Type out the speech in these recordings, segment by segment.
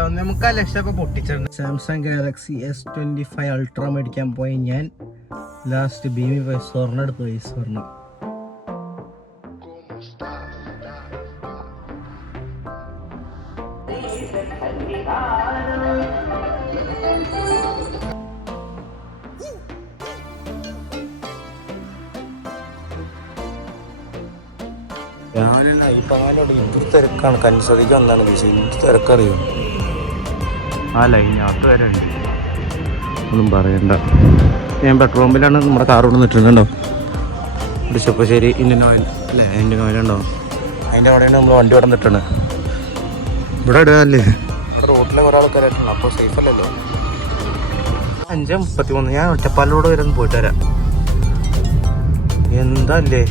1.25 പൊട്ടിച്ചിട്ടുണ്ട്. Samsung Galaxy S25 ultra മേടിക്കാൻ പോയി ഞാൻ ലാസ്റ്റ് ഭീമി പോയി സ്വർണ്ണം എടുത്ത് പോയി. സ്വർണ്ണം ഞാനല്ല ഈ പാലോട് എന്ത് തിരക്കാണ്. കൻസതിക്ക് വന്നാണ് എന്ത് തിരക്കറിയോ. ആ ലൈനകത്ത് വരെ ഉണ്ട്, ഒന്നും പറയണ്ട. ഞാൻ പെട്രോൾ പമ്പിലാണ് നമ്മുടെ കാർ കൊണ്ട് നിൽക്കുന്നുണ്ടോ. ഒരു ചെപ്പശ്ശേരി ഇന്ത്യൻ ഓയിൽ അല്ലേ, ഇന്ത്യൻ ഓയിൽ ഉണ്ടോ, അതിൻ്റെ അവിടെയാണ് നമ്മൾ വണ്ടി ഇവിടെ നിൽക്കുന്നത്. ഇവിടെ ഇടുകയല്ലേ, ഇവിടെ റോഡിലെ കുറേ ആൾക്കാരായിട്ടുണ്ട്, അപ്പോൾ സേഫ് അല്ലല്ലോ. 5:33. ഞാൻ ഒറ്റപ്പാലിലൂടെ വരെ ഒന്ന് പോയിട്ട് വരാം. എന്താ അല്ലേ,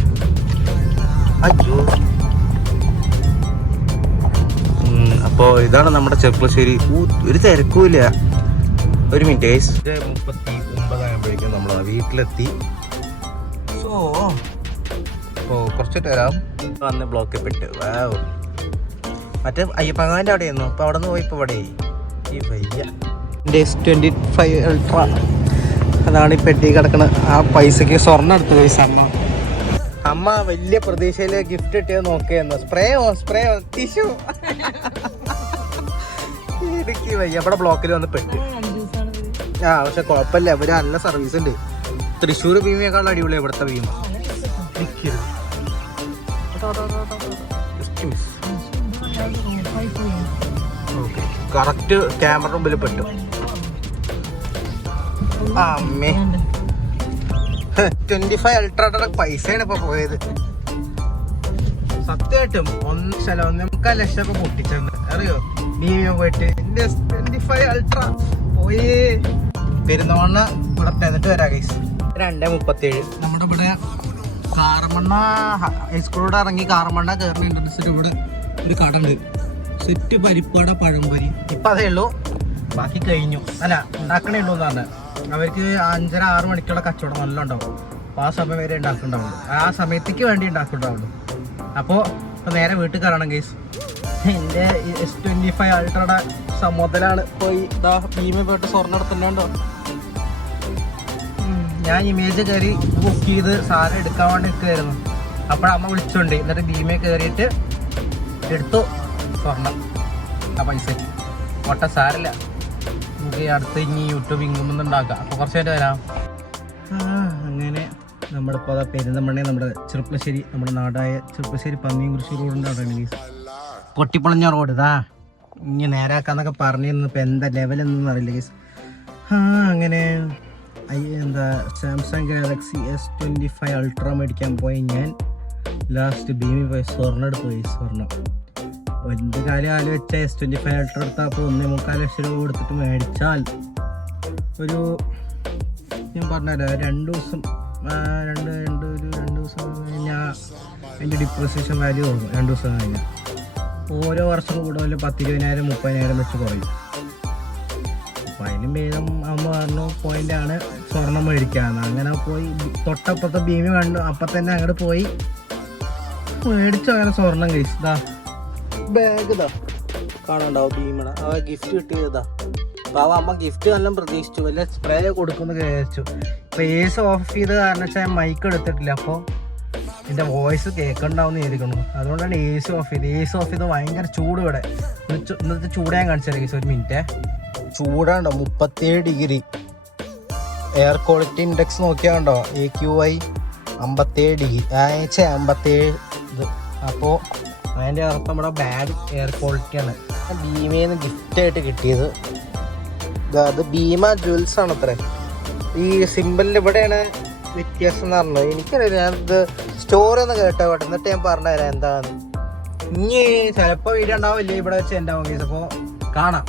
അയ്യോ. അപ്പോൾ ഇതാണ് നമ്മുടെ ചെർപ്പശ്ശേരി. ഒരു തിരക്കുമില്ല. ഒരു മിനിറ്റ്, 39 ആകുമ്പോഴേക്കും നമ്മൾ വീട്ടിലെത്തി. സോ അപ്പോൾ കുറച്ചിട്ട് വരാം. വന്ന് ബ്ലോക്കിൽ പെട്ട് വാവ്. മറ്റേ അയ്യപ്പങ്ങാൻ്റെ അവിടെയായിരുന്നു, അപ്പോൾ അവിടെ നിന്ന് പോയി ഇപ്പോൾ ഇവിടെ ഈ വയ്യ. S25 അൾട്ര അതാണ് ഈ പെട്ടി കിടക്കണ. ആ പൈസക്ക് സ്വർണ്ണം എടുത്ത് പൈസ അമ്മ വലിയ പ്രതീക്ഷയില് ഗിഫ്റ്റ് കിട്ടിയത് നോക്കിയായിരുന്നു. സ്പ്രേ ടിഷ്യൂ ഇടുക്കി വയ്യ. അവിടെ ബ്ലോക്കിൽ വന്ന് പെട്ട്. ആ പക്ഷെ കുഴപ്പമില്ല, അവര് നല്ല സർവീസ് ഉണ്ട്. തൃശ്ശൂർ ഭീമയെക്കാളും അടിപൊളി ഇവിടുത്തെ ഭീമ. കറക്റ്റ് ക്യാമറ മുമ്പിൽ പെട്ടു. അമ്മേ 25 അൾട്രയുടെ പൈസയാണ് ഇപ്പൊ പോയത്. സത്യമായിട്ടും 1.25 ലക്ഷം പൊട്ടിച്ചിട്ടുണ്ട് അറിയോ. ഭീമിയോ പോയിട്ട് 25 അൾട്ര പോയി. പെരുന്നോണ്ണ ഇവിടെ എന്നിട്ട് വരാം ഗൈസ്. 2:37. നമ്മുടെ ഇവിടെ കാറമണ്ണ ഹൈസ്കൂളിലൂടെ ഇറങ്ങി കാറമണ്ണ കയറുന്ന ഇൻഡസ്ട്രി ഇവിടെ ഒരു കട ഉണ്ട്. സെറ്റ് പരിപ്പാട പഴംപൊരി. ഇപ്പം അതേ ഉള്ളൂ, ബാക്കി കഴിഞ്ഞു. അല്ല ഉണ്ടാക്കണേ ഉള്ളൂ എന്ന് പറഞ്ഞാൽ. അവർക്ക് 5:30-6 മണിക്കുള്ള കച്ചവടം നല്ല ഉണ്ടാവും. അപ്പോൾ ആ സമയം വരെ ഉണ്ടാക്കുന്നുണ്ടാവുള്ളൂ, ആ സമയത്തേക്ക് വേണ്ടി ഉണ്ടാക്കുന്നുണ്ടാവുള്ളൂ. അപ്പോൾ നേരെ വീട്ടിൽ കയറണം ഗൈസ്. എൻ്റെ S25 അൾട്രയുടെ മുതലാണ് പോയി ഇതാ ഭീമ പോയിട്ട് സ്വർണ്ണം എടുത്തിട്ടുണ്ടോ. ഞാൻ ഇമേജ് കയറി ബുക്ക് ചെയ്ത് സാധനം എടുക്കാൻ വേണ്ടി നിൽക്കുമായിരുന്നു. അപ്പോഴമ്മ വിളിച്ചോണ്ട് എന്നിട്ട് ഭീമയെ കയറിയിട്ട് എടുത്തു സ്വർണ്ണം. ആ പൈസക്ക് ഒട്ട സാരല്ല, നമുക്ക് അടുത്ത് ഇനി യൂട്യൂബ് ഇങ്ങുമ്പോൾ ഉണ്ടാക്കാം. അപ്പോൾ കുറച്ച് നേരം വരാം. അങ്ങനെ നമ്മളിപ്പോൾ അതാ പെരുന്തമണ്ണ നമ്മുടെ ചെറുപ്പശ്ശേരി, നമ്മുടെ നാടായ ചെറുപ്പശ്ശേരി പന്നിയംകുറിശി റോഡിൻ്റെ അവിടെയാണ് പൊട്ടിപ്പൊളഞ്ഞ റോഡ്. ഇതാ ഇനി നേരാക്കാന്നൊക്കെ പറഞ്ഞിരുന്നു. ഇപ്പം എന്താ ലെവലെന്നൊന്നും അറിയില്ല ഗീസ്. അങ്ങനെ എന്താ സാംസങ് ഗാലക്സി S25 അൾട്ര മേടിക്കാൻ പോയി ഞാൻ ലാസ്റ്റ് ഭീമി പോയി സ്വർണ്ണം എടുത്ത് പോയി. സ്വർണ്ണം എന്ത് കാലം ആലോചിച്ച S25 അൾട്ര എടുത്താൽ അപ്പോൾ 1.25 ലക്ഷം രൂപ കൊടുത്തിട്ട് മേടിച്ചാൽ ഒരു ഞാൻ പറഞ്ഞല്ലോ 2 ദിവസം കഴിഞ്ഞാൽ അതിൻ്റെ ഡിപ്രിസിയേഷൻ വാല്യൂ പോകും. 2 ദിവസം കഴിഞ്ഞാൽ ഓരോ വർഷം കൂടുതൽ 10,000-20,000 30,000 വെച്ച് കുറയും. അപ്പോൾ അതിനും ഭേദം അമ്മ പറഞ്ഞു പോയിൻ്റാണ് സ്വർണം മേടിക്കാമെന്ന്. അങ്ങനെ പോയി തൊട്ടപ്പുറത്തെ ഭീമി കണ്ടു, അപ്പം തന്നെ അങ്ങോട്ട് പോയി മേടിച്ചു. അങ്ങനെ സ്വർണം കഴിച്ചതാ ബാഗ് ഇതാ കാണാണ്ടാവും ഭീമണ. അവ ഗിഫ്റ്റ് കിട്ടിയതാ. അപ്പോൾ അമ്മ ഗിഫ്റ്റ് നല്ല പ്രതീക്ഷിച്ചു, വല്ല സ്പ്രേ കൊടുക്കുമെന്ന് വിചാരിച്ചു. ഇപ്പോൾ AC ഓഫ് ചെയ്ത് കാരണം വെച്ചാൽ മൈക്ക് എടുത്തിട്ടില്ല, അപ്പോൾ എൻ്റെ വോയിസ് കേൾക്കണ്ടാവുമെന്ന് വിചാരിക്കുന്നു. അതുകൊണ്ടാണ് AC ഓഫ് ചെയ്ത്. ഭയങ്കര ചൂട് ഇവിടെ. ഇന്നത്തെ ചൂട് ഞാൻ കാണിച്ചാൽ കേസ്. ഒരു മിനിറ്റ്, ചൂടാണ്ടോ 37 ഡിഗ്രി. എയർ ക്വാളിറ്റി ഇൻഡെക്സ് നോക്കിയാൽ കണ്ടോ AQI 57 ഡിഗ്രി 57 ഇത്. അപ്പോൾ അതിൻ്റെ അർത്ഥം നമ്മുടെ ബാഗ് എയർ ക്വാളിറ്റിയാണ്. ഭീമയിൽ നിന്ന് ഗിഫ്റ്റായിട്ട് കിട്ടിയത്. അത് ഭീമ ജ്വൽസ് ആണ് അത്രേ. ഈ സിമ്പിളിൻ്റെ ഇവിടെയാണ് വ്യത്യാസം എന്ന് പറഞ്ഞത്. എനിക്കറിയില്ല, ഞാനിത് സ്റ്റോറി ഒന്ന് കേട്ടോ എന്നിട്ട് ഞാൻ പറഞ്ഞുതരാം എന്താണെന്ന്. ഇനി ചിലപ്പോൾ വീഡിയോ ഉണ്ടാവില്ലേ ഇവിടെ വെച്ച് ഉണ്ടാവും കേസ്. അപ്പോൾ കാണാം.